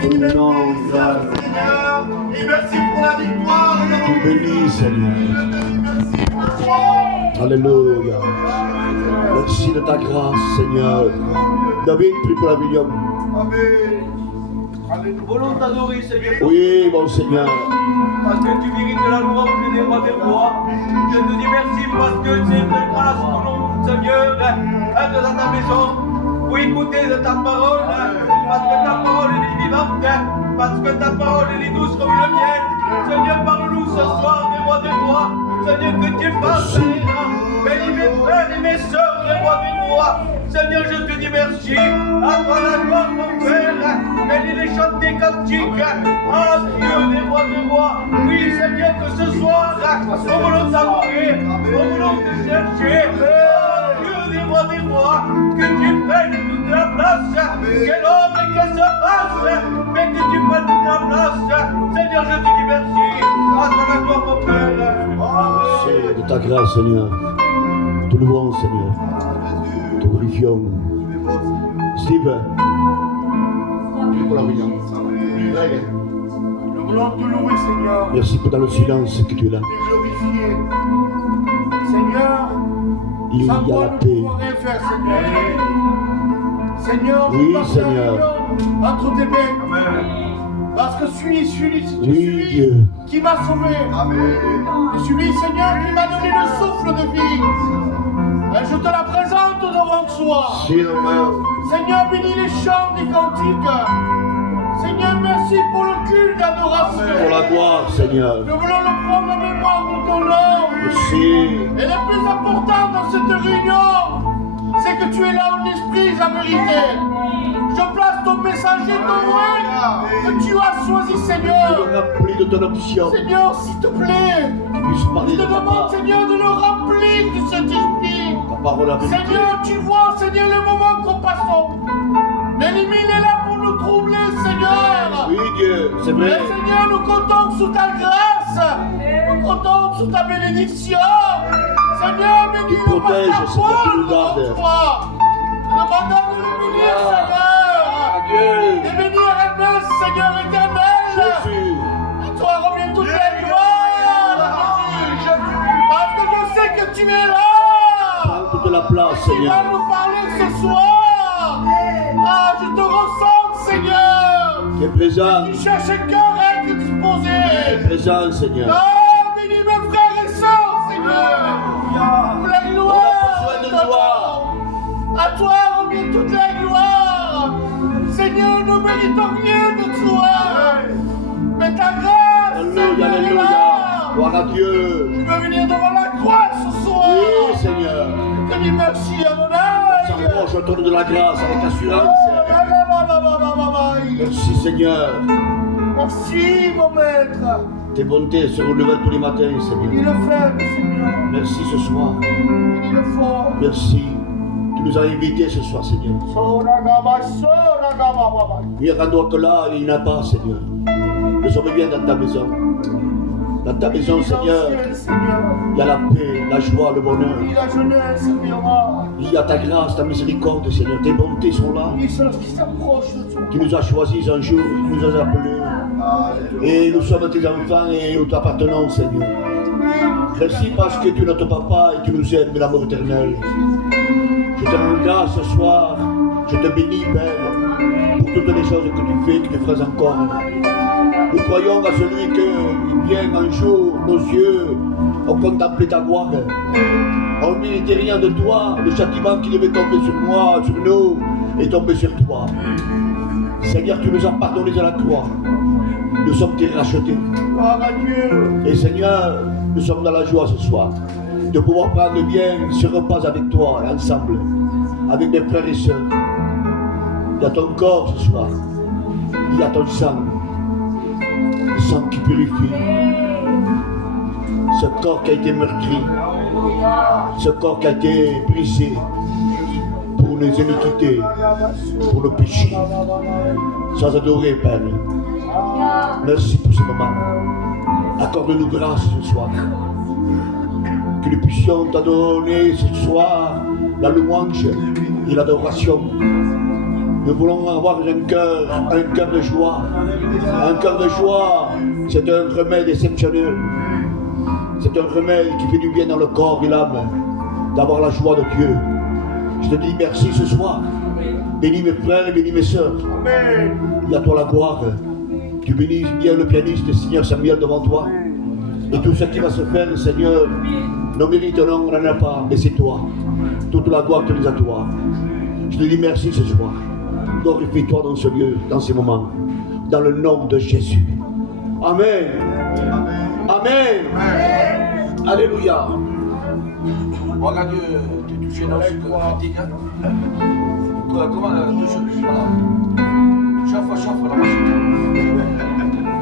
Bénis ton nom, Seigneur. Et merci pour la victoire. Bénis, Seigneur. Alléluia. Merci de ta grâce, Seigneur. David, prie pour la William. Amen. Voulons t'adorer, Seigneur. Oui, mon Seigneur. Parce que tu mérites la louange des rois des rois. Je te dis merci parce que c'est de grâce pour nous, Seigneur, être dans ta maison, pour écouter de ta parole, parce que ta parole est vivante, parce que ta parole est douce comme le miel. Seigneur, parle-nous ce soir des rois des rois. Seigneur, que tu fasses bénis mes frères et mes sœurs, les rois des rois. Seigneur, je te dis merci. À toi la gloire, mon Père. Bénis les chants des cantiques. Ah, Dieu des rois des rois. Oui, Seigneur, que ce soir, nous voulons t'adorer. Nous voulons te chercher. Oh, Dieu des rois des rois. Que tu prennes toute la place. Que l'homme et qu'elle se passe. Mais que tu prennes toute la place. Seigneur, je te dis merci. À toi la gloire, mon Père. Merci de ta grâce, Seigneur. Te louons, Seigneur. Te glorifions. Steve, prie pour la William. Nous voulons te louer, Seigneur. Merci pour dans le silence que tu es là. Te glorifier. Seigneur, Il y sans a toi, la nous ne paix. pouvons rien faire, Seigneur. Seigneur, Oui, nous passons Seigneur. l'union entre tes mains. Parce que celui Oui, Dieu. qui m'a sauvé. Et celui, Seigneur, qui m'a donné le souffle de vie. Et je te la présente devant toi. Seigneur, bénis les chants des cantiques. Seigneur, merci pour le culte d'adoration. Pour la gloire, Seigneur. Nous voulons le prendre en mémoire de ton nom. Merci. Et le plus important dans cette réunion, c'est que tu es là où l'Esprit est la vérité. Je place ton messager, ton roi, que tu as choisi, Tu Seigneur. le remplis de ton option. Seigneur, s'il te plaît, Tu puisses je parler te de ta demande, part. Seigneur, de le remplir de cet esprit. Ta parole la vérité. Seigneur, tu vois, Seigneur, le moment qu'on passons. L'ennemi est là pour nous troubler, Seigneur. Oui, Dieu, c'est Mais vrai. Seigneur, nous comptons sous ta grâce. Nous comptons sous ta bénédiction. Seigneur, bénis le protèges, pasteur Seigneur, tu Paul nous gardes. devant toi. Nous demandons de le bénir, Seigneur. Dieu. De bénir Ernest, Seigneur éternel. Jésus. À toi revient toute la gloire, Jésus. Parce que je sais que tu es là. Prends toute la place, Tu vas Seigneur. nous parler ce soir. Ah, je te ressens, Seigneur. Tu es présent. Tu cherches un cœur à être Tu es disposé. présent, Seigneur. Ah, bénis mes frères et sœurs, Seigneur. Pour la gloire. On a besoin de ton toi. nom. À toi revient toute la gloire. Seigneur, nous ne méritons rien de toi. Mais ta grâce, Alléluia, Seigneur, est alléluia. là. Gloire à Dieu. Je veux venir devant la croix ce soir. Oui, Seigneur. Je dis merci à mon S'approche autour de la grâce avec assurance. Merci, Seigneur. Merci, mon maître. Tes bontés se renouvellent tous les matins, Il Seigneur. le fait, Seigneur. Merci ce soir. Il le faut. Merci. Tu nous as invités ce soir, Seigneur. Il y a d'autres là, il n'y en a pas, Seigneur. Nous sommes bien dans ta maison. Dans ta maison, Seigneur, il y a la paix, la joie, le bonheur. Il la jeunesse, Seigneur. Il y a ta grâce, ta miséricorde, Seigneur. Tes bontés sont là. Il sont qui s'approchent de toi. Tu nous as choisis un jour, tu nous as appelés. Et nous sommes tes enfants et nous t'appartenons, Seigneur. Merci parce que tu es notre papa et tu nous aimes de l'amour éternel. Je te rends grâce ce soir. Je te bénis, Père, pour toutes les choses que tu fais, que tu feras encore. Nous croyons à celui qui vient un jour, nos yeux ont contemplé ta gloire. On ne méritait rien de toi, le châtiment qui devait tomber sur moi, sur nous, est tombé sur toi. Seigneur, tu nous as pardonné à la croix. Nous sommes tes rachetés. Gloire à Dieu. Et Seigneur, nous sommes dans la joie ce soir de pouvoir prendre bien ce repas avec toi, ensemble, avec mes frères et sœurs. Il y a ton corps ce soir, il y a ton sang, le sang qui purifie, ce corps qui a été meurtri, ce corps qui a été brisé pour nos iniquités, pour nos péchés. Sois adoré, Père. Merci pour ce moment. Accorde-nous grâce ce soir. Que nous puissions t'adonner ce soir la louange et l'adoration. Nous voulons avoir un cœur de joie. Un cœur de joie, c'est un remède exceptionnel. C'est un remède qui fait du bien dans le corps et l'âme, d'avoir la joie de Dieu. Je te dis merci ce soir. Bénis mes frères et bénis mes sœurs. Il y a toi la gloire. Tu bénis bien le pianiste, Seigneur Samuel, devant toi. Et tout ce qui va se faire, Seigneur, nos mérites, non, on n'en a pas, mais c'est toi. Toute la gloire te est à toi. Je te dis merci ce soir. Glorifie-toi dans ce lieu, dans ces moments. Dans le nom de Jésus. Amen. Amen. Amen. Alléluia. Regarde, tu es touché dans cette critique. Comment voilà. Chauffe la machine.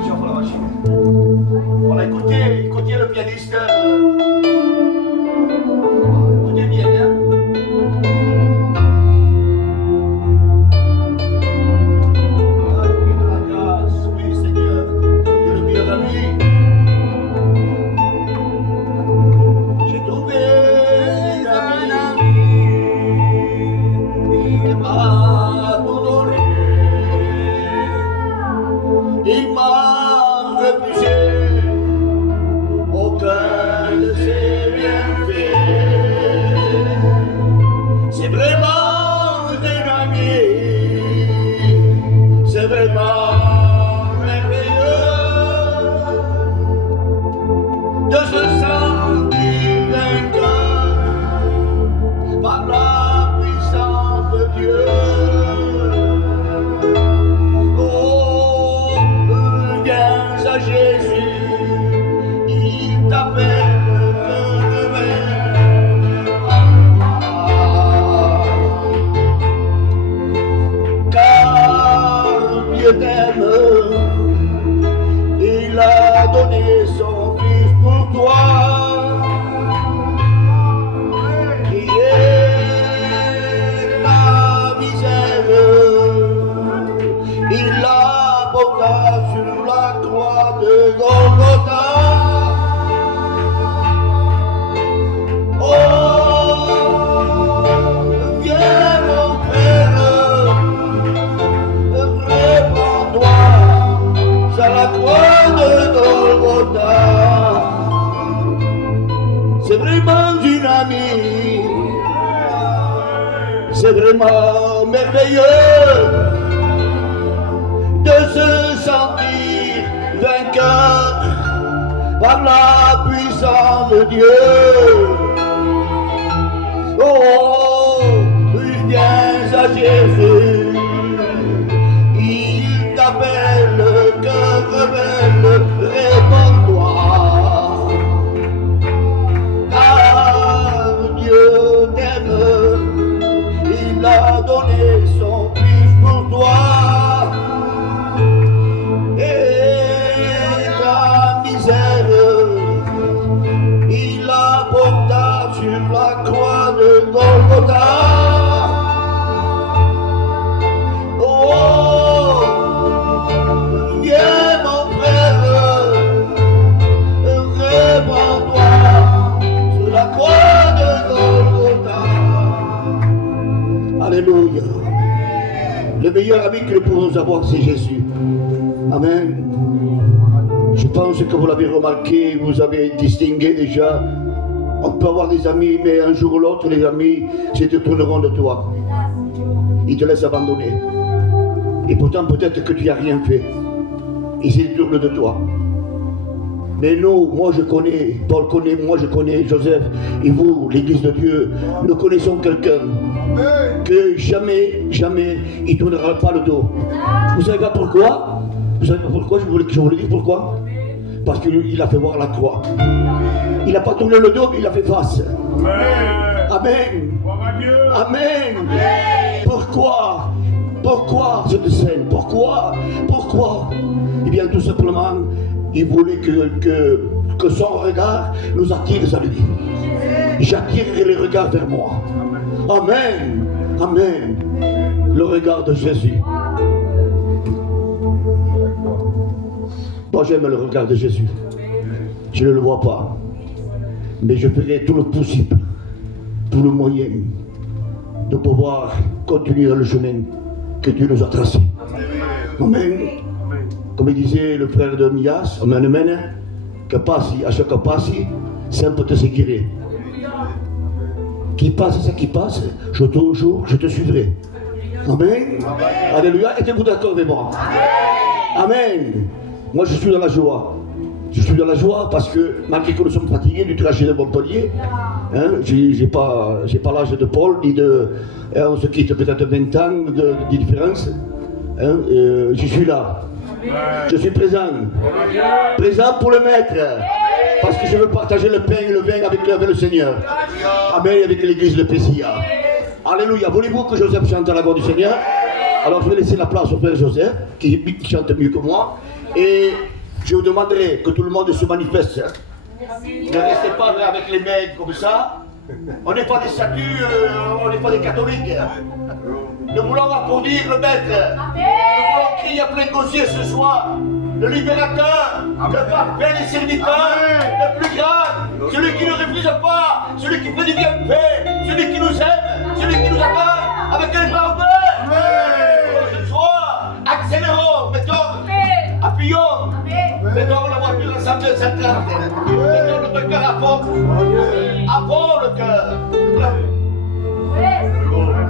Chauffe la machine. On a écouté le pianiste. Écoutez bien, hein? C'est vraiment merveilleux de se sentir vainqueur par la puissance de Dieu. Oh, viens à Jésus, il t'appelle, cœur rebelle, réponds-toi. Car Dieu t'aime, il a donné son Fils pour toi. Et ta misère, il la porta sur la croix de Golgotha. Oh, viens mon frère, répands-toi sur la croix de Golgotha. Alléluia. Le meilleur ami que nous pouvons avoir, c'est Jésus. Amen. Je pense que vous l'avez remarqué, vous avez distingué déjà. On peut avoir des amis, mais un jour ou l'autre, les amis se détourneront de toi. Ils te laissent abandonner. Et pourtant, peut-être que tu n'as rien fait. Ils se détournent de toi. Mais nous, moi je connais, Paul connaît, moi je connais, Joseph, et vous, l'Église de Dieu, nous connaissons quelqu'un que jamais, il ne tournera pas le dos. Vous savez pas pourquoi? Vous savez pas pourquoi? Je voulais dire pourquoi. Parce qu'il a fait voir la croix. Il n'a pas tourné le dos, mais il a fait face. Amen. Amen. Pourquoi? Pourquoi cette scène? Pourquoi? Eh bien, tout simplement, il voulait que son regard nous attire à lui. J'attirerai les regards vers moi. Amen. Amen. Le regard de Jésus. Moi, j'aime le regard de Jésus. Je ne le vois pas. Mais je ferai tout le possible, tout le moyen de pouvoir continuer le chemin que Dieu nous a tracés. Amen. Comme disait le frère de Mias, amen, que passi, à chaque passi, sempre te seguiré. Qui passe, ça qui passe, je te suivrai. Amen. Alléluia. Êtes-vous d'accord avec moi? Amen. Moi, je suis dans la joie. Je suis dans la joie parce que, malgré que nous sommes fatigués du trajet de Montpellier, hein, j'ai pas l'âge de Paul, ni de. Hein, on se quitte peut-être 20 ans de différence. Hein, je suis là. Je suis présent. Présent pour le Maître. Parce que je veux partager le pain et le vin avec le Seigneur. Amen, avec l'église de Pessia. Alléluia. Voulez-vous que Joseph chante à la gloire du Seigneur? Alors je vais laisser la place au frère Joseph, qui chante mieux que moi. Et je vous demanderai que tout le monde se manifeste. Ne restez pas là avec les mains comme ça. On n'est pas des statues, on n'est pas des catholiques. Nous voulons applaudir le Maître. Nous voulons crier à plein gosier ce soir. Le libérateur, le parfait des serviteurs, le plus grand, celui qui ne refuse pas, celui qui fait du bienfait, celui qui nous aime, celui qui nous attend avec les bras ouverts. Ce soir, accélérons, appuyons, mettons la voiture ensemble de cette carte, mettons notre cœur à fond le cœur.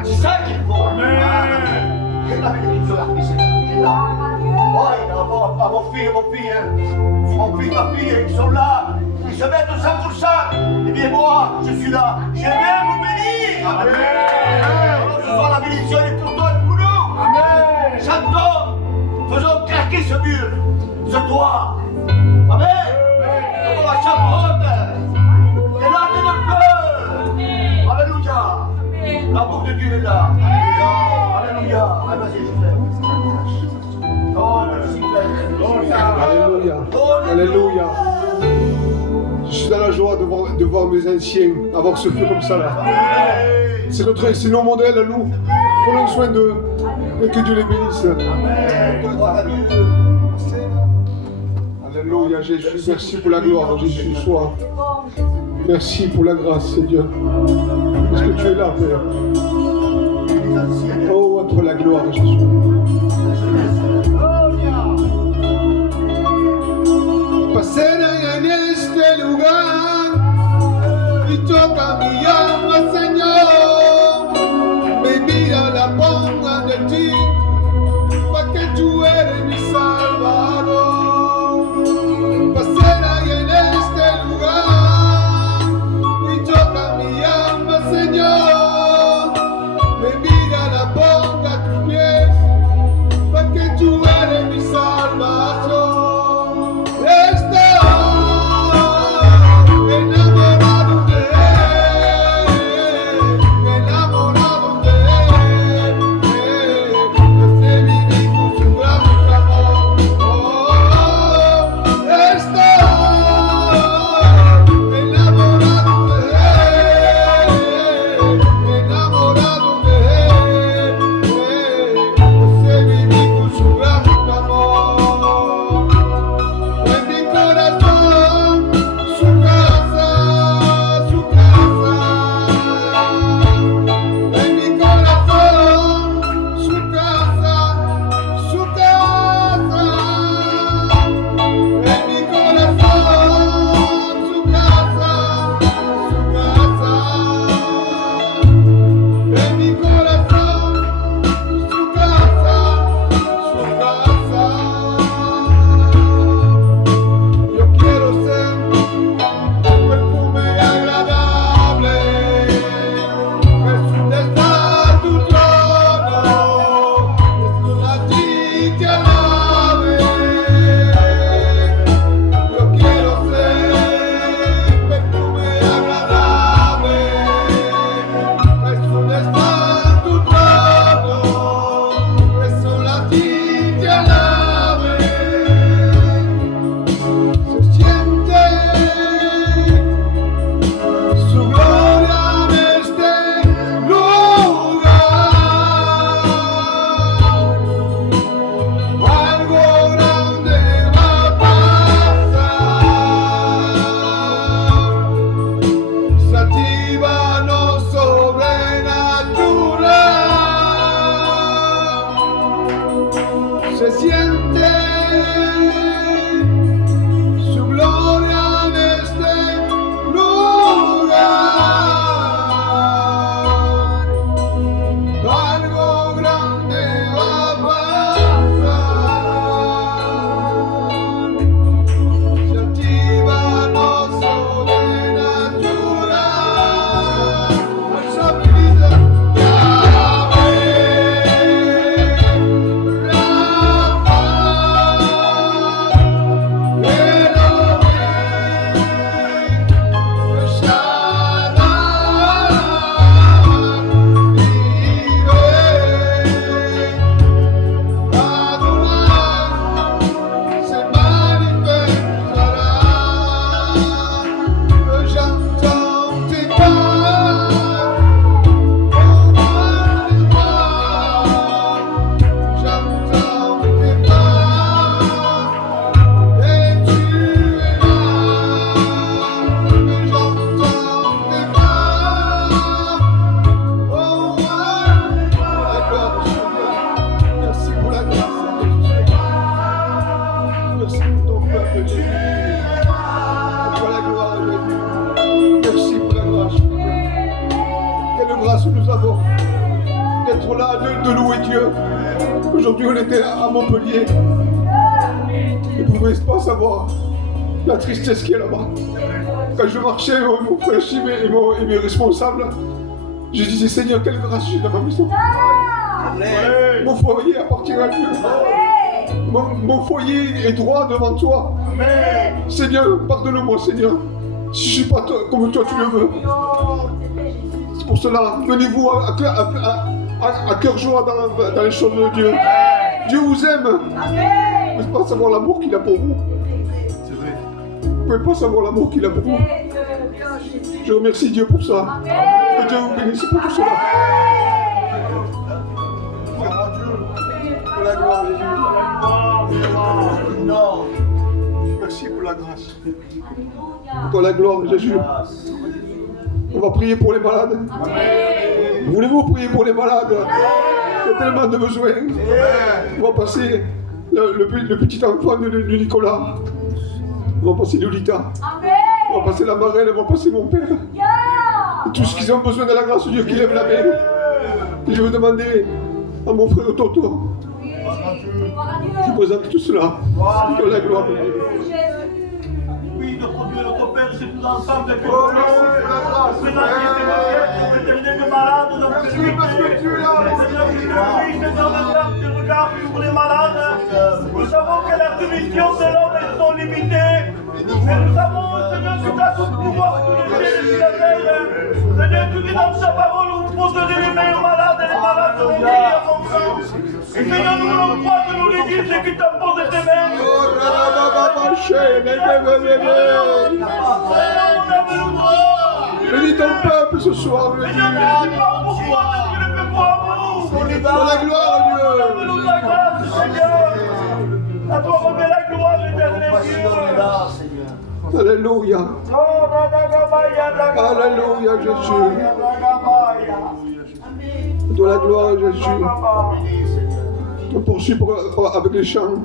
C'est ça qu'il faut. J'ai la bénédiction là. Oh, mon fils, ma fille, ils sont là. Ils se mettent au 100%. Eh bien moi, je suis là. Je viens vous bénir. Amen. Alors ce soir, la bénédiction est pour toi et pour nous. Amen. Chantons. Faisons craquer ce mur, ce toit. Amen. Faisons la chaperoute. Et l'arc de fleurs. Alléluia. L'amour de Dieu est là. Alléluia. Allez, vas-y, Joseph. Alléluia. Alléluia. Je suis dans la joie de voir mes anciens avoir ce feu comme ça là. C'est nos modèles à nous. Prenons soin d'eux et que Dieu les bénisse. Alléluia Jésus. Merci pour la gloire Jésus ce soir. Merci pour la grâce Dieu. Parce que tu es là Père. Oh à toi la gloire Jésus. Pasarán en este lugar y toca mi alma, Señor. Mi vida la pongo de ti, porque tú eres mi Salvador. Pasarán en este lugar y toca mi alma, Señor. Mi vida la pongo a tus pies, porque tú eres mi Salvador. su gloria en este lugar. Algo grande va a pasar. Se activa lo sobrenatural. Alza mi vida. De louer Dieu. Aujourd'hui, on était à Montpellier. Je ne pouvais pas savoir la tristesse qu'il y a là-bas. Quand je marchais, mon frère Chim et mes responsables, je disais Seigneur, quelle grâce j'ai dans ma maison. Mon foyer appartient à Dieu. Mon foyer est droit devant toi. Seigneur, pardonne-moi, Seigneur, si je ne suis pas comme toi tu le veux. C'est pour cela, venez-vous à cœur joie dans les choses de Dieu. Dieu vous aime. Vous ne pouvez pas savoir l'amour qu'il a pour vous. Vous ne pouvez pas savoir l'amour qu'il a pour vous. Je remercie Dieu pour ça. Que Dieu vous bénisse pour tout cela. Pour la gloire de Jésus. Merci pour la grâce. Pour la gloire de Jésus. On va prier pour les malades. Voulez-vous prier pour les malades? Il y a tellement de besoins. On va passer le petit enfant de Nicolas. On va passer Lolita. On va passer la marraine, on va passer mon père. Et tous ceux qui ont besoin de la grâce de Dieu, qui lèvent la main. Et je vais demander à mon frère Toto. Je présente tout cela. Pour la gloire de Dieu. Oui, notre Dieu, notre Père, c'est tout ensemble que nous présentons ces éternels malades dans ce lieu. Seigneur, tu regardes sur les malades. Nous savons que la soumission de l'homme est son limitée. Mais nous savons, Seigneur, que tu as tout pouvoir sur le ciel et sur la terre. Seigneur, tu dis dans ta parole, vous poserez les mains aux malades et les malades seront guéris à son sang. Et Seigneur, nous voulons croire que nous les disons qui t'imposent tes mains. Bénis ton peuple ce soir, Seigneur, tu ne dis pas pourquoi, mais tu le fais pour amour. pour la gloire de Dieu. Donne-nous ta grâce, Seigneur. À toi remet la gloire, l'éternel Dieu. Alléluia. Alléluia, Jésus. De la gloire, Jésus. On poursuit avec les chants.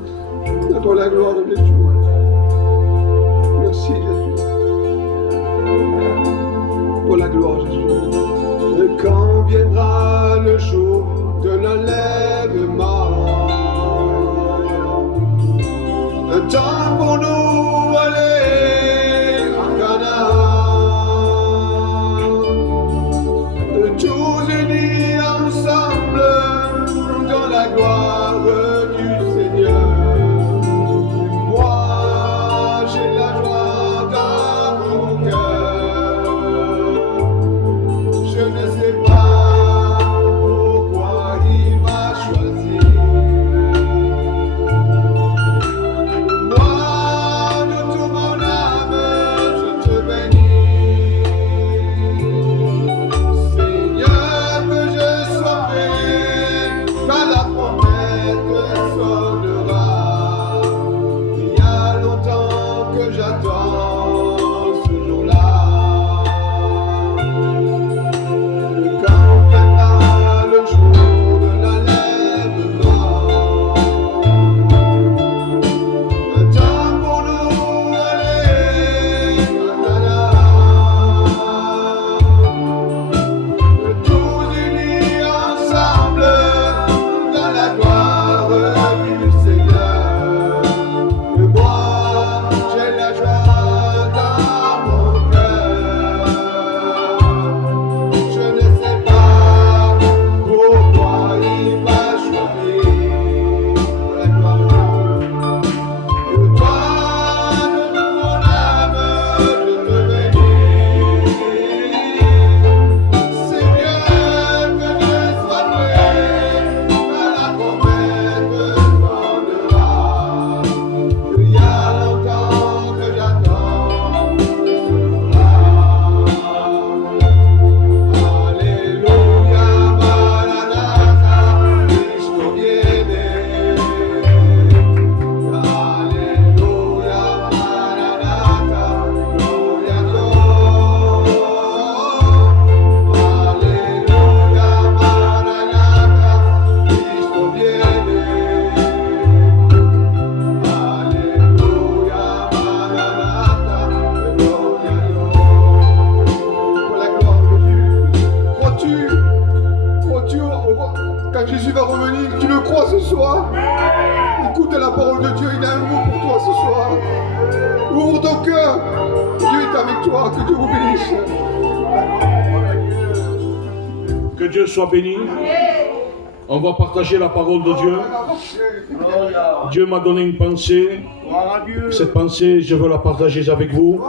À toi la gloire de Jésus. Merci, Jésus. Pour la gloire, Jésus. Et quand viendra le jour de l'enlèvement, un temps pour nous aller en Canaan, tous unis ensemble dans la gloire du Seigneur. Moi, j'ai la joie dans mon cœur. Je ne sais pas pourquoi il m'a choisi. Moi, à la parole de Dieu, il a un mot pour toi ce soir. Ouvre ton cœur. Dieu est avec toi, que Dieu vous bénisse. Que Dieu soit béni. On va partager la parole de Dieu. Dieu m'a donné une pensée. Cette pensée, je veux la partager avec vous.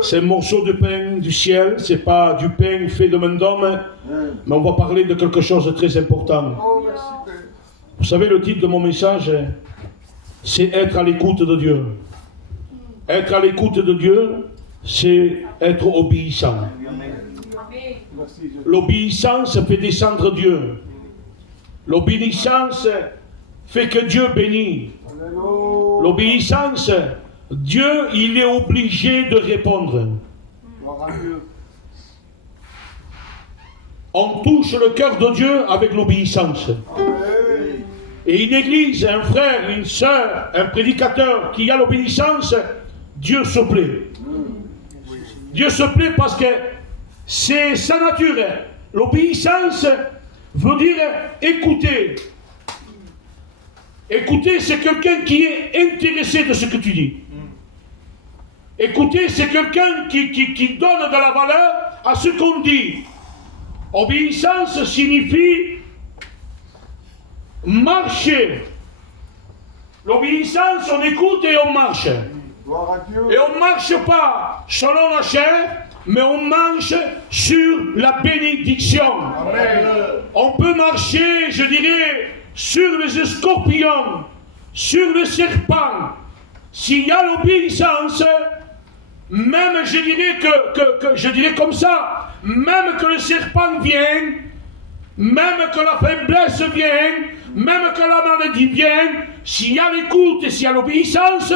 C'est un morceau de pain du ciel. Ce n'est pas du pain fait de main d'homme. Mais on va parler de quelque chose de très important. Vous savez, le titre de mon message, c'est être à l'écoute de Dieu. Être à l'écoute de Dieu, c'est être obéissant. L'obéissance fait descendre Dieu. L'obéissance fait que Dieu bénit. L'obéissance, Dieu, il est obligé de répondre. On touche le cœur de Dieu avec l'obéissance. Et une église, un frère, une sœur, un prédicateur qui a l'obéissance, Dieu se plaît. Dieu se plaît parce que c'est sa nature. L'obéissance veut dire écouter. Écouter, c'est quelqu'un qui est intéressé de ce que tu dis. Écouter, c'est quelqu'un qui donne de la valeur à ce qu'on dit. Obéissance signifie marcher. L'obéissance, on écoute et on marche. Et on ne marche pas selon la chair, mais on marche sur la bénédiction. Amen. On peut marcher, je dirais, sur les scorpions, sur les serpents. S'il y a l'obéissance, même je dirais que je dirais comme ça, même que le serpent vienne, même que la faiblesse vienne, même que la maladie vienne, s'il y a l'écoute et s'il y a l'obéissance,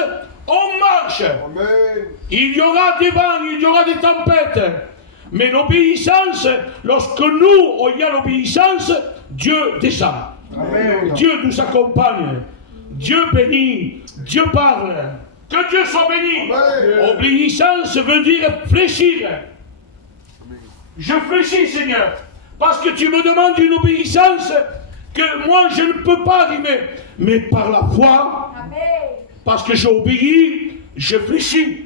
on marche. Amen. Il y aura des vents, il y aura des tempêtes. Mais l'obéissance, lorsque nous, il y a l'obéissance, Dieu descend. Amen. Dieu nous accompagne. Dieu bénit. Dieu parle. Que Dieu soit béni. Amen. Obéissance veut dire fléchir. Je fléchis, Seigneur. Parce que tu me demandes une obéissance que moi je ne peux pas arriver. Mais par la foi, parce que j'ai obéi, je fléchis.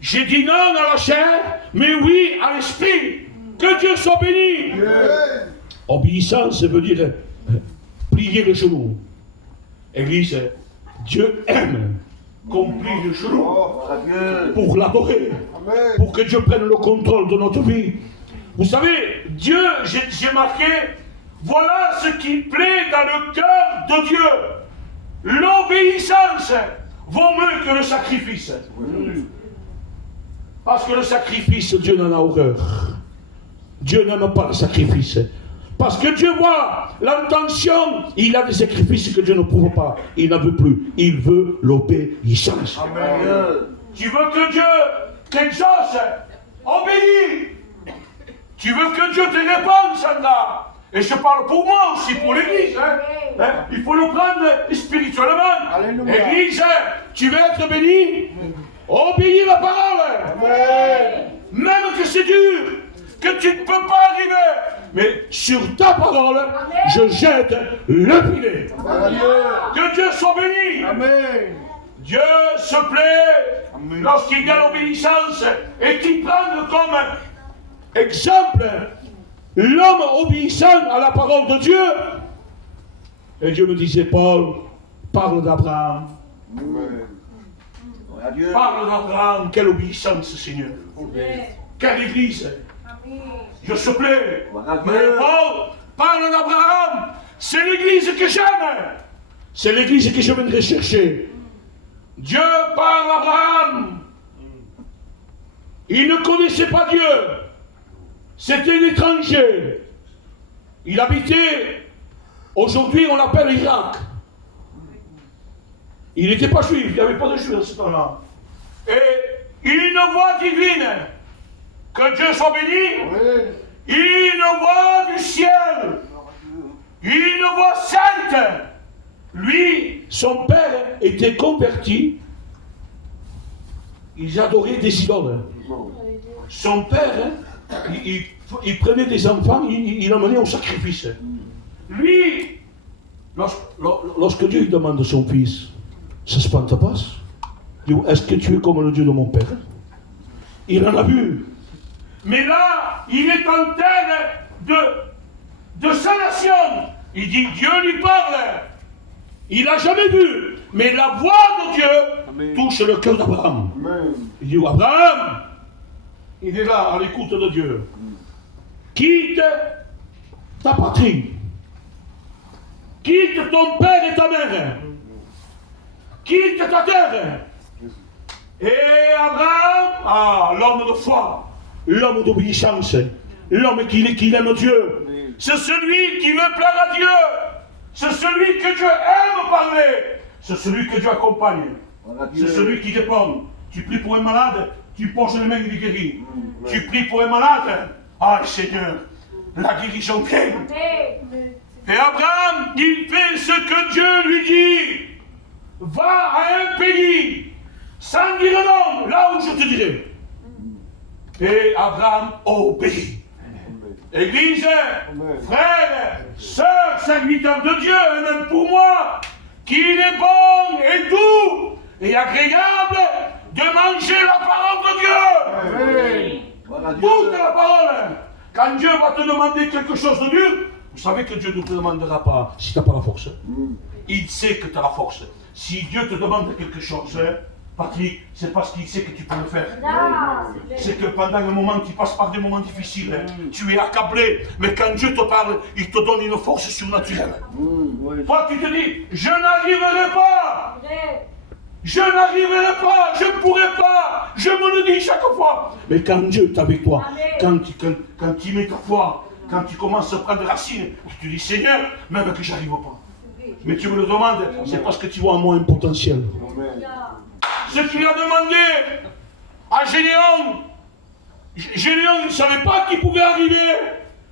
J'ai dit non à la chair, mais oui à l'esprit. Que Dieu soit béni. Amen. Obéissance veut dire plier le genou. Église, Dieu aime qu'on plie le genou pour l'adorer, pour que Dieu prenne le contrôle de notre vie. Vous savez, Dieu, j'ai marqué, voilà ce qui plaît dans le cœur de Dieu. L'obéissance vaut mieux que le sacrifice. Parce que le sacrifice, Dieu n'en a horreur. Dieu n'aime pas le sacrifice. Parce que Dieu voit l'intention, il a des sacrifices que Dieu ne prouve pas. Il n'en veut plus. Il veut l'obéissance. Amen. Tu veux que Dieu t'exauce? Obéis. Tu veux que Dieu te réponde, Sandra? Et je parle pour moi aussi, pour l'Église. Il faut le prendre spirituellement. Alléluia. Église, tu veux être béni? Obéis la parole. Amen. Même que c'est dur, que tu ne peux pas arriver. Mais sur ta parole, amen, je jette le filet. Amen. Que Dieu soit béni. Amen. Dieu se plaît lorsqu'il y a l'obéissance et qu'il prend comme exemple l'homme obéissant à la parole de Dieu. Et Dieu me disait, Paul, parle d'Abraham. Parle d'Abraham. Quelle obéissance, Seigneur. Quelle église. Je se plaît. Mais Paul parle d'Abraham. C'est l'église que j'aime. C'est l'église que je viendrai chercher. Dieu parle d'Abraham. Il ne connaissait pas Dieu. C'était un étranger. Il habitait, aujourd'hui on l'appelle Irak. Il n'était pas juif, il n'y avait pas de juif à ce temps-là. Et une voix divine, que Dieu soit béni, une voix du ciel, une voix sainte. Lui, son père était converti, ils adoraient des idoles. Son père, il prenait des enfants, il l'emmenait au sacrifice. Lui, lorsque Dieu lui demande son fils, ça se pente pas. Il dit, est-ce que tu es comme le Dieu de mon père? Il en a vu. Mais là, il est en terre de sa nation. Il dit, Dieu lui parle. Il n'a jamais vu. Mais la voix de Dieu touche le cœur d'Abraham. Il dit, Abraham, il est là, à l'écoute de Dieu. Quitte ta patrie. Quitte ton père et ta mère. Quitte ta terre. Et Abraham, l'homme de foi, l'homme d'obéissance, l'homme qui aime Dieu, c'est celui qui veut plaire à Dieu, c'est celui que Dieu aime parler, c'est celui que Dieu accompagne, c'est celui qui répond. Tu pries pour un malade, tu poses les mains et il guérit. Tu pries pour un malade, Seigneur, la guérison vient. Et Abraham, il fait ce que Dieu lui dit. Va à un pays, sans dire non, là où je te dirai. Et Abraham obéit. Église, frères, sœurs, serviteurs de Dieu, et même pour moi, qu'il est bon et doux et agréable de manger la parole de Dieu. Toute la parole. Quand Dieu va te demander quelque chose de dur, vous savez que Dieu ne te demandera pas si tu n'as pas la force. Il sait que tu as la force. Si Dieu te demande quelque chose, Patrick, c'est parce qu'il sait que tu peux le faire. C'est que pendant un moment, tu passes par des moments difficiles, tu es accablé, mais quand Dieu te parle, il te donne une force surnaturelle. Toi, tu te dis, je n'arriverai pas. Je n'arriverai pas, je ne pourrai pas, je me le dis chaque fois. Mais quand Dieu est avec toi, quand tu mets ta foi, quand tu commences à prendre des racines, tu te dis, Seigneur, même que je n'arrive pas. Mais tu me le demandes, c'est parce que tu vois en moi un potentiel. Ce qu'il a demandé à Gédéon, Gédéon ne savait pas qu'il pouvait arriver.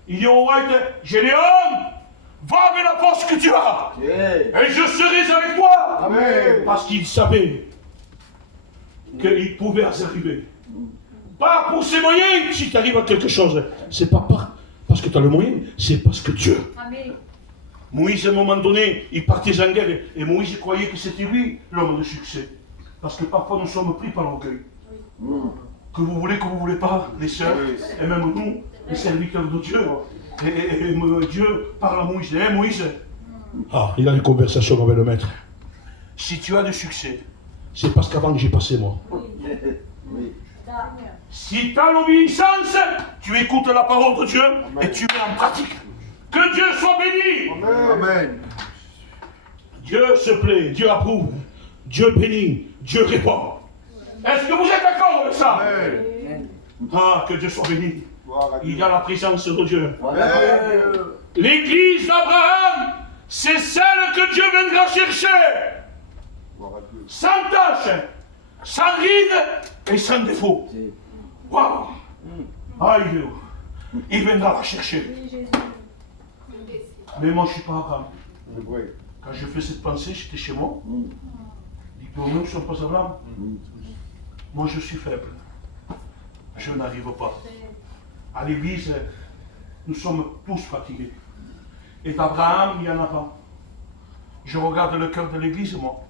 Il dit au roi, Gédéon, va avec la force que tu as, et je serai avec toi. Amen. Parce qu'il savait qu'il pouvait arriver. Pas pour ses moyens, si tu arrives à quelque chose. C'est pas parce que tu as le moyen, c'est parce que Dieu. Amen. Moïse, à un moment donné, il partait en guerre, et Moïse croyait que c'était lui l'homme de succès. Parce que parfois nous sommes pris par l'orgueil. Que vous voulez pas, les sœurs, et même nous, les serviteurs de Dieu. Et Dieu parle à Moïse. Moïse, il a une conversation avec le maître. Si tu as du succès, c'est parce qu'avant j'ai passé moi. Si tu as l'obéissance, tu écoutes la parole de Dieu et tu mets en pratique. Que Dieu soit béni. Amen. Dieu se plaît, Dieu approuve, Dieu bénit, Dieu répond. Est-ce que vous êtes d'accord avec ça? Amen. Que Dieu soit béni. Il y a la présence de Dieu. L'église d'Abraham, c'est celle que Dieu viendra chercher. Sans tâche, sans ride et sans défaut. Waouh! Alléluia. Il viendra la chercher. Mais moi, je ne suis pas Abraham. Quand je fais cette pensée, j'étais chez moi. Je dis, nous ne sommes pas Abraham. Moi, je suis faible. Je n'arrive pas. À l'église, nous sommes tous fatigués. Et d'Abraham, il n'y en a pas. Je regarde le cœur de l'église, moi.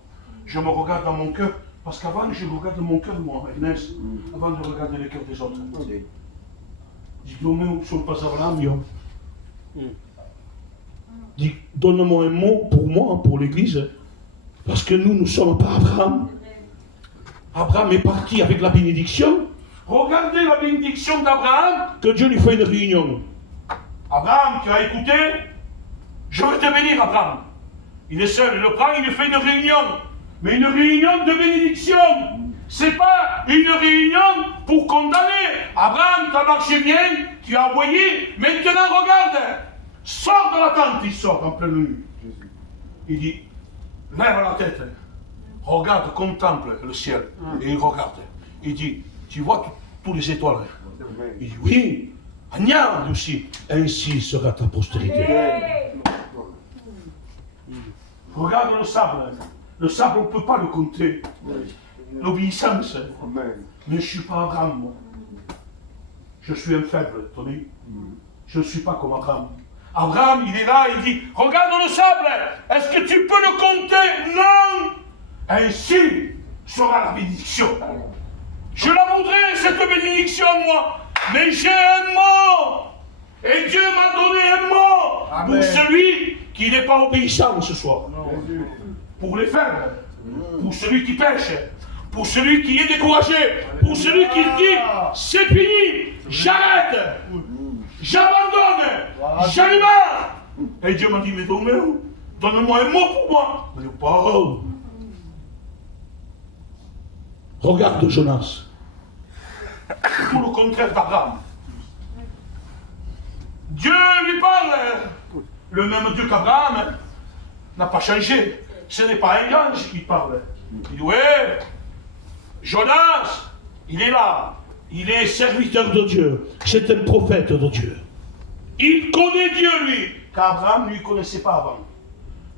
Je me regarde dans mon cœur. Parce qu'avant, je regarde mon cœur, moi, Ernest, avant de regarder le cœur des autres. Dis, nous ne sommes pas Abraham, yo. Dis, donne-moi un mot pour moi, pour l'église. Parce que nous ne sommes pas Abraham. Abraham est parti avec la bénédiction. Regardez la bénédiction d'Abraham, que Dieu lui fait une réunion. Abraham, tu as écouté? Je veux te bénir, Abraham. Il est seul, il le prend, il lui fait une réunion. Mais une réunion de bénédiction. C'est pas une réunion pour condamner. Abraham, tu as marché bien, tu as envoyé, maintenant regarde. Sors de la tente, il sort en pleine nuit. Il dit, lève la tête, regarde, contemple le ciel. Et il regarde. Il dit, tu vois tous les étoiles? Il dit, oui. Agnard aussi. Ainsi sera ta postérité. Regarde le sable. Le sable, on ne peut pas le compter. L'obéissance. Mais je ne suis pas Abraham, moi. Je suis un faible, Tony. Je ne suis pas comme Abraham. Abraham, il est là, il dit, regarde le sable. Est-ce que tu peux le compter? Non. ainsi sera la bénédiction. Je la voudrais, cette bénédiction, moi, mais j'ai un mot. Et Dieu m'a donné un mot pour celui qui n'est pas obéissant ce soir. Pour les faibles, pour celui qui pêche, pour celui qui est découragé, pour celui qui dit c'est fini, j'arrête, j'abandonne, j'en ai marre. Et Dieu m'a dit mais donne-moi un mot pour moi. Je dis pas. Regarde Jonas. Tout le contraire d'Abraham. Dieu lui parle. Le même Dieu qu'Abraham n'a pas changé. Ce n'est pas un ange qui parle. Il dit ouais, Jonas, il est là. Il est serviteur de Dieu. C'est un prophète de Dieu. Il connaît Dieu, lui. Qu'Abraham ne lui connaissait pas avant.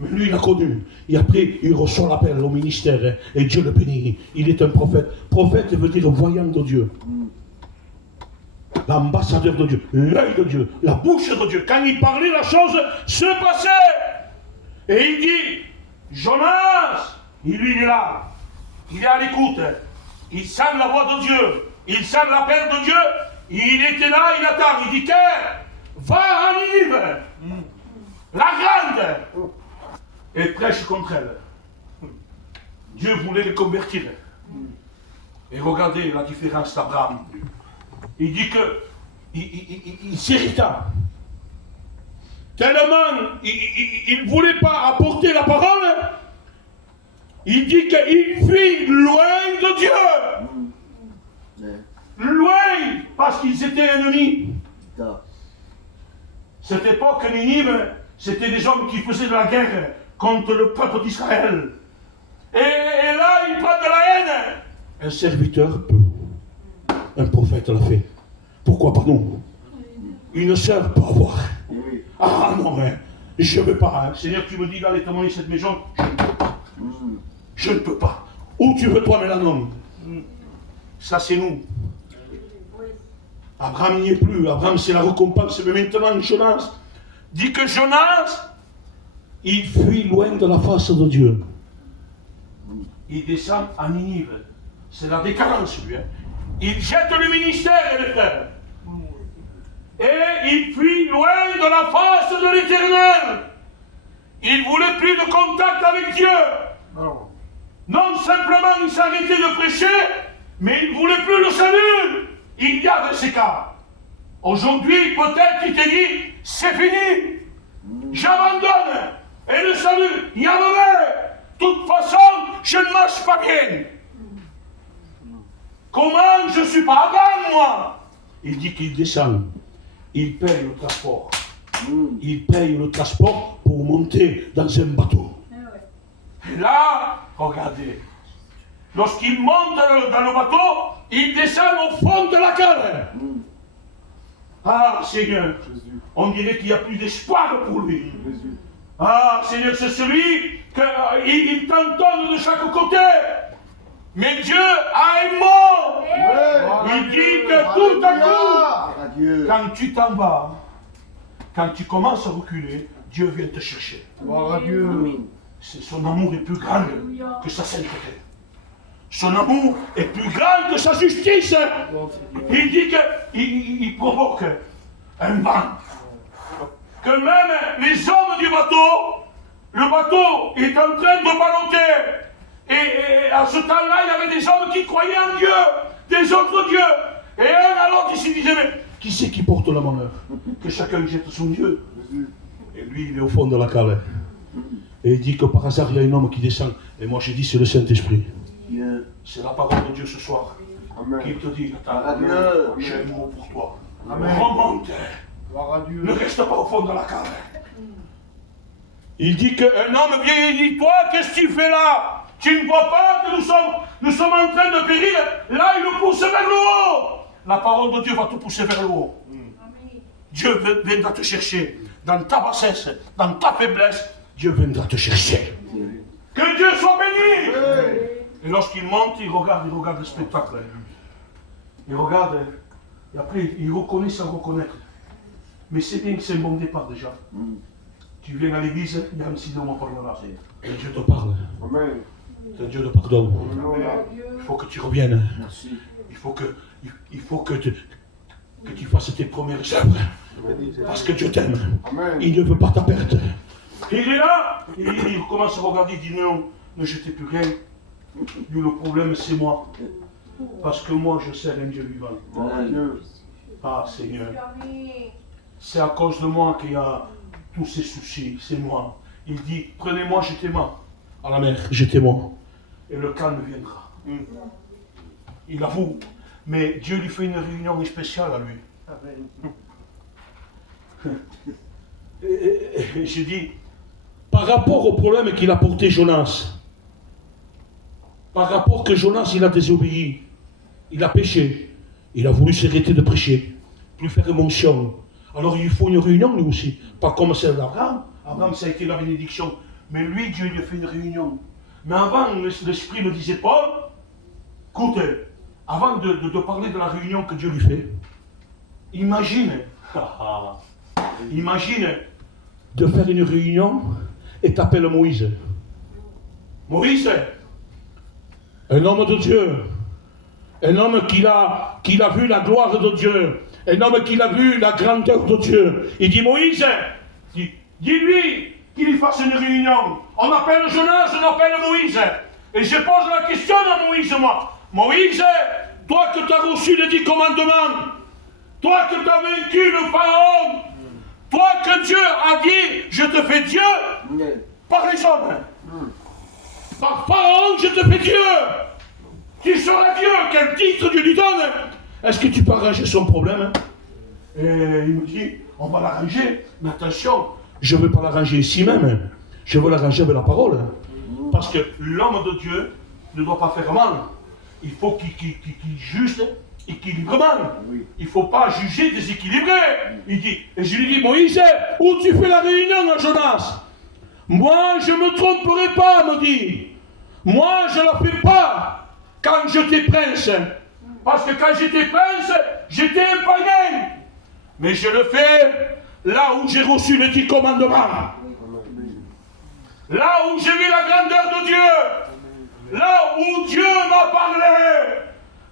Mais lui, il l'a connu. Et après, il reçoit l'appel au ministère. Et Dieu le bénit. Il est un prophète. Prophète veut dire voyant de Dieu. L'ambassadeur de Dieu. L'œil de Dieu. La bouche de Dieu. Quand il parlait, la chose se passait. Et il dit, Jonas, il est là. Il est à l'écoute. Il sent la voix de Dieu. Il sent l'appel de Dieu. Il était là, il attend. Il dit, va à Ninive. La grande. Et prêche contre elle. Dieu voulait les convertir. Et regardez la différence d'Abraham. Il dit que il s'irrita. Tellement il ne voulait pas apporter la parole. Il dit qu'il fuit loin de Dieu. Loin, parce qu'ils étaient ennemis. Cette époque, Ninive, c'était des hommes qui faisaient de la guerre contre le peuple d'Israël. Et là, il prend de la haine. Un serviteur peut. Un prophète l'a fait. Pourquoi pas nous? Une sœur peut avoir. Ah non, mais je ne veux pas. Hein. Seigneur, tu me dis d'aller témoigner cette maison. Je ne peux pas. Je ne peux pas. Où tu veux toi, Mélanom? Ça, c'est nous. Abraham n'y est plus. Abraham, c'est la récompense. Mais maintenant, Jonas dit que Jonas, il fuit loin de la face de Dieu. Il descend à Ninive. C'est la décadence, lui. Hein. Il jette le ministère, les frères. Et il fuit loin de la face de l'Éternel. Il ne voulait plus de contact avec Dieu. Non simplement il s'arrêtait de prêcher, mais il ne voulait plus le salut. Il y a de ces cas. Aujourd'hui, peut-être il te dit, c'est fini. J'abandonne. Et le salut, il y a mauvais. De toute façon, je ne marche pas bien. Comment je ne suis pas avant, moi? Il dit qu'il descend. Il paye le transport. Il paye le transport pour monter dans un bateau. Et là, regardez. Lorsqu'il monte dans le bateau, il descend au fond de la cale. Ah, Seigneur, on dirait qu'il n'y a plus d'espoir pour lui. Ah, Seigneur, c'est celui qu'il t'entend de chaque côté. Mais Dieu a un mot. Il dit que tout à coup, quand tu t'en vas, quand tu commences à reculer, Dieu vient te chercher. Son amour est plus grand que sa sainteté. Son amour est plus grand que sa justice. Il dit qu'il provoque un vent. Que même les hommes du bateau, le bateau est en train de balloter. Et à ce temps-là, il y avait des hommes qui croyaient en Dieu, des autres dieux. Et un à l'autre, ils se disaient, mais qui c'est qui porte le malheur? Que chacun jette son Dieu. Et lui, il est au fond de la cale. Et il dit que par hasard, il y a un homme qui descend. Et moi, j'ai dit, c'est le Saint-Esprit. C'est la parole de Dieu ce soir. Qui te dit, j'ai un mot pour toi. Remonte. Ne reste pas au fond de la cale. Il dit qu'un homme vient et dit, toi, qu'est-ce que tu fais là? Tu ne vois pas que nous sommes en train de périr? Là, il nous pousse vers le haut. La parole de Dieu va te pousser vers le haut. Dieu viendra te chercher. Dans ta bassesse, dans ta faiblesse, Dieu viendra te chercher. Que Dieu soit béni. Et lorsqu'il monte, il regarde le spectacle. Il regarde, et après, il reconnaît sans reconnaître. Mais c'est bien que c'est un bon départ déjà. Tu viens à l'église, il y a un sinon on parlera. Et Dieu te parle. C'est un Dieu de pardon. Il faut que tu reviennes. Il faut que tu fasses tes premières œuvres. Parce que Dieu t'aime. Il ne veut pas ta perte. Et il est là, il commence à regarder, il dit non, ne jetez plus rien. Lui, le problème, c'est moi. Parce que moi, je sers un Dieu vivant. Ah, Seigneur. C'est à cause de moi qu'il y a tous ces soucis. C'est moi. Il dit, prenez-moi, jetez-moi à la mer. Jetez-moi. Et le calme viendra. Il avoue. Mais Dieu lui fait une réunion spéciale à lui. Et j'ai dit, par rapport au problème qu'il a porté Jonas, par rapport que Jonas il a désobéi, il a péché, il a voulu s'arrêter de prêcher, plus faire mention. Alors il faut une réunion lui aussi, pas comme celle d'Abraham. Abraham ça a été la bénédiction, mais lui Dieu lui a fait une réunion. Mais avant l'esprit ne disait pas, écoutez, avant de parler de la réunion que Dieu lui fait, imagine de faire une réunion et t'appelles Moïse. Moïse, un homme de Dieu, un homme qui a vu la gloire de Dieu, un homme qui a vu la grandeur de Dieu. Il dit Moïse, dis-lui qu'il fasse une réunion. On appelle Jonas, on appelle Moïse. Et je pose la question à Moïse, moi. Moïse, toi que tu as reçu les 10 commandements, toi que tu as vaincu le pharaon, toi que Dieu a dit, je te fais Dieu, par les hommes. Par pharaon, je te fais Dieu. Tu seras Dieu. Quel titre Dieu lui donne? Est-ce que tu peux arranger son problème? Et il me dit, on va l'arranger, mais attention, je ne veux pas l'arranger ici même. Je veux l'arranger avec la parole. Parce que l'homme de Dieu ne doit pas faire mal. Il faut qu'il juge équilibrement. Il ne faut pas juger déséquilibré. Il dit, et je lui dis, Moïse, où tu fais la réunion à Jonas? Moi, je ne me tromperai pas, me dit. Moi, je ne la fais pas quand j'étais prince. Parce que quand j'étais prince, j'étais un païen. Mais je le fais là où j'ai reçu les 10 commandements. Là où j'ai vu la grandeur de Dieu. Là où Dieu m'a parlé.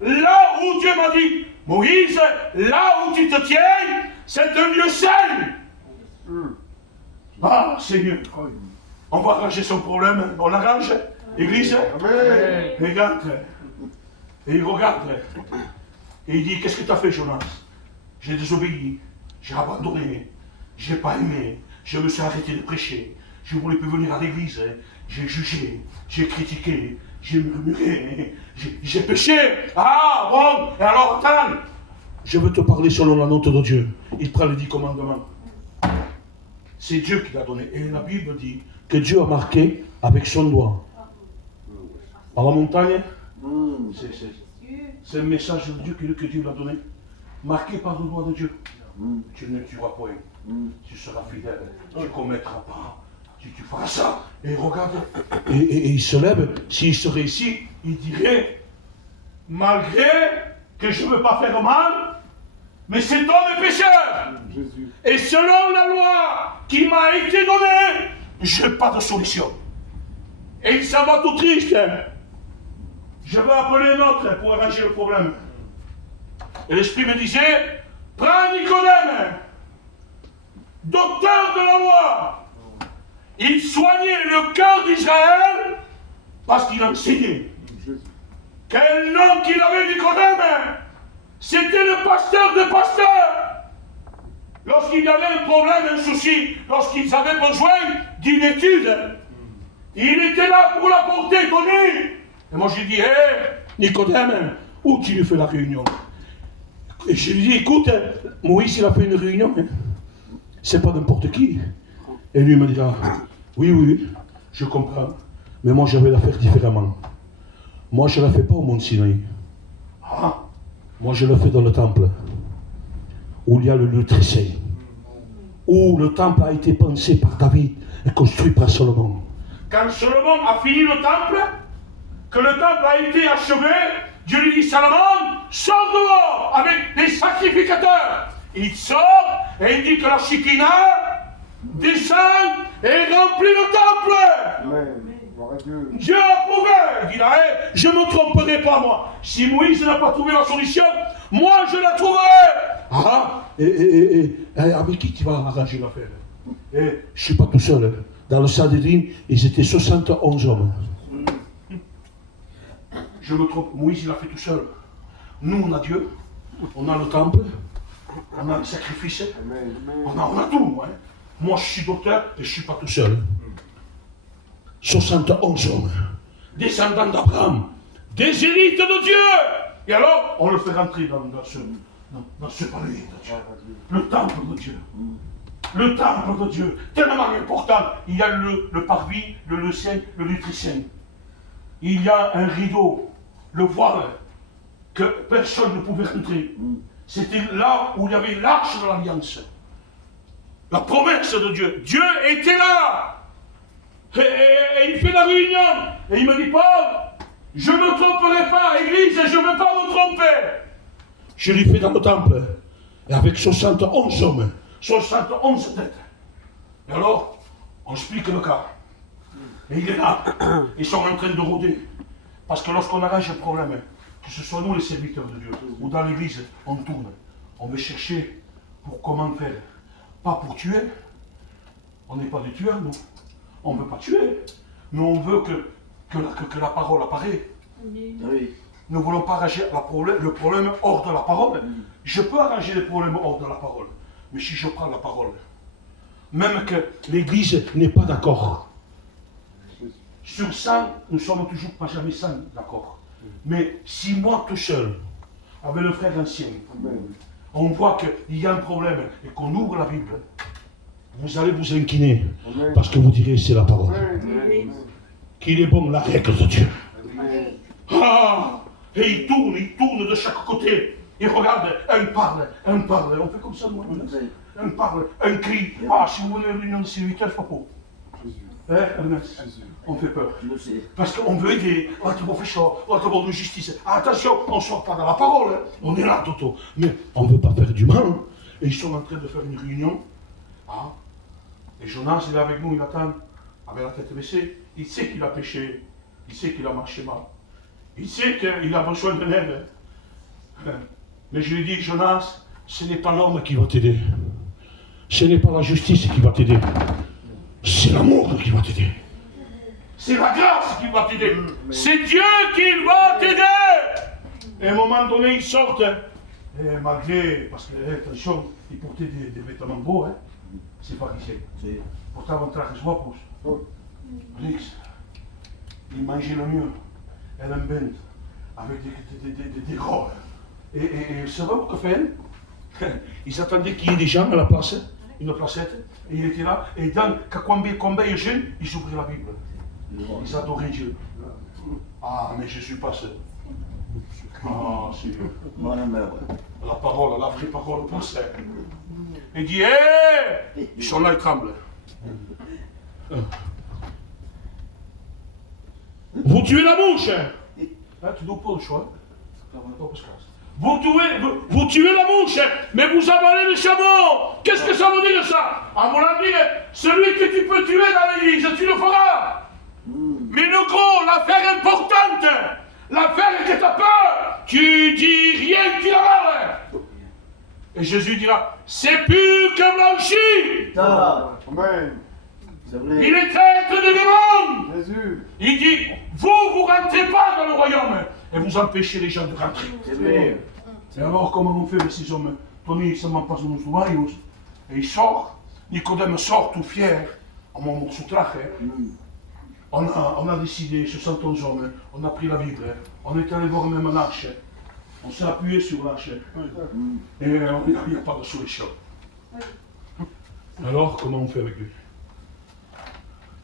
Là où Dieu m'a dit, Moïse, là où tu te tiens, c'est un lieu saint. Ah, Seigneur, on va arranger son problème. On l'arrange, Église. Et regarde. Et il regarde. Et il dit, qu'est-ce que tu as fait, Jonas? J'ai désobéi, j'ai abandonné, j'ai pas aimé, je me suis arrêté de prêcher, je ne voulais plus venir à l'église, j'ai jugé, j'ai critiqué, j'ai murmuré, j'ai péché. Ah bon, et alors attends, je veux te parler selon la note de Dieu. Il prend les 10 commandements. C'est Dieu qui l'a donné. Et la Bible dit que Dieu a marqué avec son doigt. À la montagne, c'est un message de Dieu que Dieu l'a donné. Marqué par le doigt de Dieu. Tu ne tueras point. Tu seras fidèle. Tu ne commettras pas. Tu feras ça. Et regarde. Et il se lève. S'il serait ici, il dirait, malgré que je ne veux pas faire mal, mais cet homme est pécheur. Et selon la loi qui m'a été donnée, je n'ai pas de solution. Et il s'en va tout triste. Je vais appeler un autre pour arranger le problème. Et l'Esprit me disait, prends Nicodème, docteur de la loi. Il soignait le cœur d'Israël parce qu'il enseignait. Quel nom qu'il avait, Nicodème? C'était le pasteur des pasteurs. Lorsqu'il y avait un problème, un souci, lorsqu'ils avaient besoin d'une étude, il était là pour l'apporter, Tony. Et moi je lui dis, hé, Nicodème, où tu lui fais la réunion? Et je lui dis, écoute, Moïse il a fait une réunion, hein. C'est pas n'importe qui. Et lui il me dit, ah, oui, je comprends, mais moi je vais la faire différemment. Moi je ne la fais pas au Mont Sinaï. Ah, moi je la fais dans le temple, où il y a le lieu très saint, où le temple a été pensé par David et construit par Salomon. Quand Salomon a fini le temple, que le temple a été achevé, Dieu lui dit, Salomon, sors dehors avec les sacrificateurs. Il sort et il dit que la Shekinah descend et remplit le temple. Dieu a prouvé. Il dit là, je ne me tromperai pas moi. Si Moïse n'a pas trouvé la solution, moi je la trouverai. Ah, et avec qui tu vas arranger l'affaire? Je ne suis pas tout seul. Dans le Sanhédrin, ils étaient 71 hommes. Je me trompe, Moïse il a fait tout seul. Nous on a Dieu, on a le temple, on a le sacrifice, on a tout. Hein. Moi je suis docteur et je ne suis pas tout seul. 71 hommes, descendants d'Abraham, des élites de Dieu. Et alors on le fait rentrer dans ce palais de Dieu, le temple de Dieu. Le temple de Dieu, tellement important. Il y a le parvis, le saint, le lutricien. Il y a un rideau, le voile, que personne ne pouvait rentrer. C'était là où il y avait l'arche de l'alliance. La promesse de Dieu. Dieu était là. Et il fait la réunion. Et il me dit, Paul, je ne me tromperai pas, Église, je ne veux pas me tromper. Je l'ai fait dans le temple. Et avec 71 hommes. 71 têtes. Et alors, on explique le cas. Et il est là. Ils sont en train de rôder. Parce que lorsqu'on arrange un problème, que ce soit nous les serviteurs de Dieu, ou dans l'église, on tourne. On veut chercher pour comment faire. Pas pour tuer. On n'est pas des tueurs, nous. On ne veut pas tuer. Mais on veut que la parole apparaît. Oui. Nous ne voulons pas arranger le problème hors de la parole. Je peux arranger les problèmes hors de la parole. Mais si je prends la parole, même que l'Église n'est pas d'accord, sur 100, nous sommes toujours pas jamais 100 d'accord. Mais si moi tout seul, avec le frère ancien, on voit qu'il y a un problème et qu'on ouvre la Bible, vous allez vous incliner parce que vous direz c'est la parole. Qu'il est bon la règle de Dieu. Ah, et il tourne de chaque côté. Et regarde, un parle, on fait comme ça, nous, un parle, un crie. Ah, si vous venez à l'union de serviteurs, c'est pas pour. On fait peur. Parce qu'on veut aider, on va faire ça, on va avoir de justice. Ah, attention, on ne sort pas dans la parole, on est là, Toto. Mais on ne veut pas faire du mal. Et ils sont en train de faire une réunion. Ah. Et Jonas, il est avec nous, il attend, avec la tête baissée. Il sait qu'il a péché, il sait qu'il a marché mal. Il sait qu'il a besoin de l'aide. Mais je lui dis, Jonas, ce n'est pas l'homme qui va t'aider. Ce n'est pas la justice qui va t'aider. C'est l'amour qui va t'aider. C'est la grâce qui va t'aider. C'est Dieu qui va t'aider. Et à un moment donné, ils sortent. Et malgré, parce que, attention, ils portaient des vêtements beaux, hein. C'est pharisien. Portavam trajes guapos. Rics. Ils mangeaient le mieux. Elle aime bien. Avec des gros. Et c'est vrai que fait, ils attendaient qu'il y ait des gens à la place, une placette, et il était là, et combien de jeunes, ils ouvraient la Bible. Ils adoraient Dieu. Ah, mais je suis pas seul. Ah, c'est la parole, la vraie parole passait. Il dit, hé, ils sont là, ils tremblent. Vous tuez la mouche. Là, tu dois pas le choix. Vous tuez la mouche, mais vous avalez le chameau. Qu'est-ce que ça veut dire ça? À mon avis, celui que tu peux tuer dans l'église, tu le feras. Mais le gros, l'affaire importante, l'affaire que tu as peur, tu dis rien, tu avales. Et Jésus dira, c'est pur que blanchi. Amen. Il est tête de démon. Jésus. Il dit, vous rentrez pas dans le royaume. Et vous empêchez les gens de rentrer. Et alors, comment on fait avec ces hommes? Tony, ça m'en passe dans nos royaumes. Et il sort, Nicodème sort tout fier, en mon morceau de traje. On a décidé, 71 hommes, on a pris la Bible, on est allé voir même l'arche. On s'est appuyé sur l'arche. Et il n'y a pas de solution. Alors, comment on fait avec lui?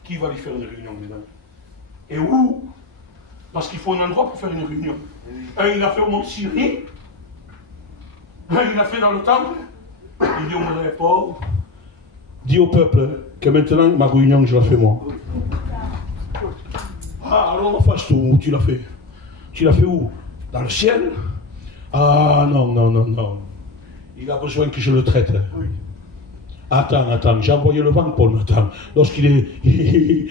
Qui va lui faire une réunion maintenant? Et où? Parce qu'il faut un endroit pour faire une réunion. Un, il a fait au Mont Sinaï. Un, il a fait dans le temple. Il dit au aéroport. Dis au peuple que maintenant, ma réunion, je la fais moi. Ah, alors on fasse tout. Où tu l'as fait? Tu l'as fait où? Dans le ciel? Ah, non. Il a besoin que je le traite. Attends, j'ai envoyé le vent, Paul, attends. Lorsqu'il est...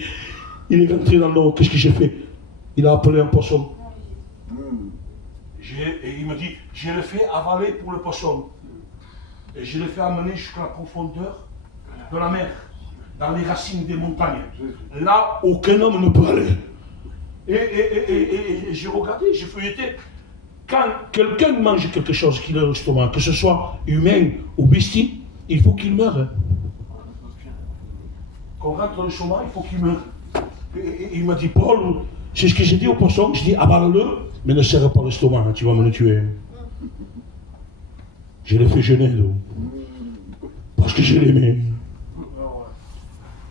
Il est rentré dans l'eau. Qu'est-ce que j'ai fait? Il a appelé un poisson. Et il me dit, je le fais avaler pour le poisson. Et je le fais amener jusqu'à la profondeur de la mer, dans les racines des montagnes. Là, aucun homme ne peut aller. Et j'ai regardé, j'ai feuilleté. Quand quelqu'un mange quelque chose qu'il a dans l'estomac, que ce soit humain ou bestie, il faut qu'il meure. Quand on rentre dans le chemin, il faut qu'il meure. Et il m'a dit, Paul, c'est ce que j'ai dit au poisson, je dis, avale-le, mais ne serre pas l'estomac, tu vas me le tuer. Je l'ai fait jeûner, donc. Parce que je l'aimais.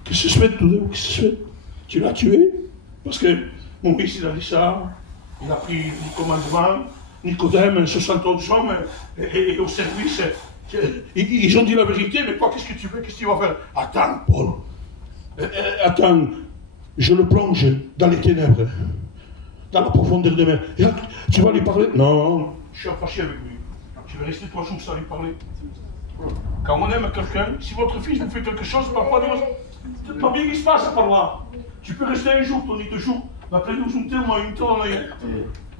Qu'est-ce que se fait, tout d'un coup? Qu'est-ce que se fait? Tu l'as tué? Parce que mon fils, il a dit ça, il a pris le commandement, Nicodème, 71 hommes, et au service, ils ont dit la vérité, mais toi, qu'est-ce que tu veux? Qu'est-ce que tu vas faire? Attends, Paul. Attends, je le plonge dans les ténèbres, dans la profondeur des mers. Tu vas lui parler? Non, je suis fâché avec lui. Je vais rester 3 jours sans lui parler. Quand on aime quelqu'un, si votre fils vous fait quelque chose, parfois, pas bien qu'il se passe par là. Tu peux rester 1 jour, Tony, 2 jours, mais après nous sommes tellement une tonne.